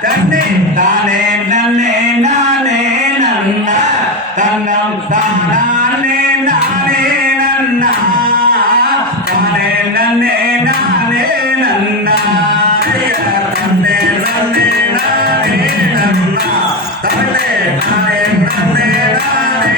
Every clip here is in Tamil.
தன்னை தானே நன்னே நானே நன்னா. தன்னம் தானே நானே நன்னா. தானே நன்னே நானே நன்னா. தன்னை நன்னே நானே நன்னா. தன்னை நானே நன்னே நானே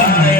Bye.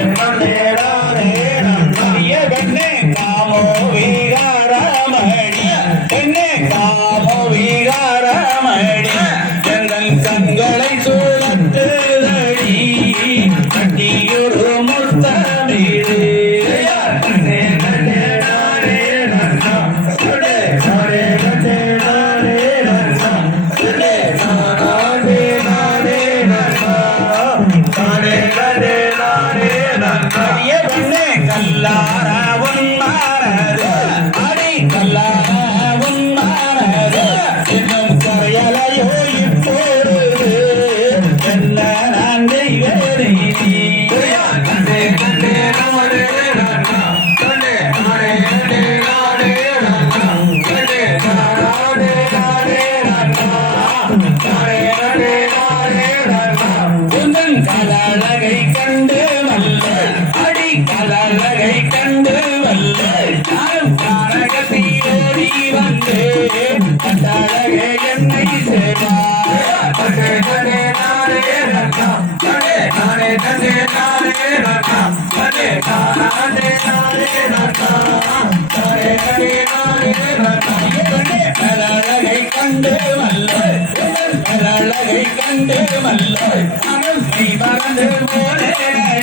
அழகை கண்டு வல்லாய் அனல்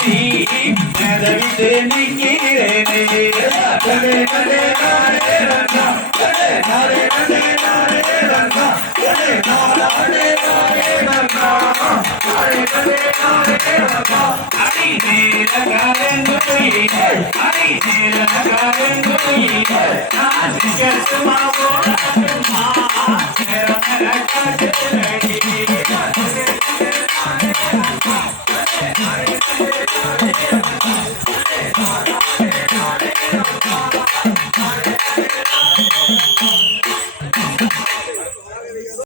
நீ మా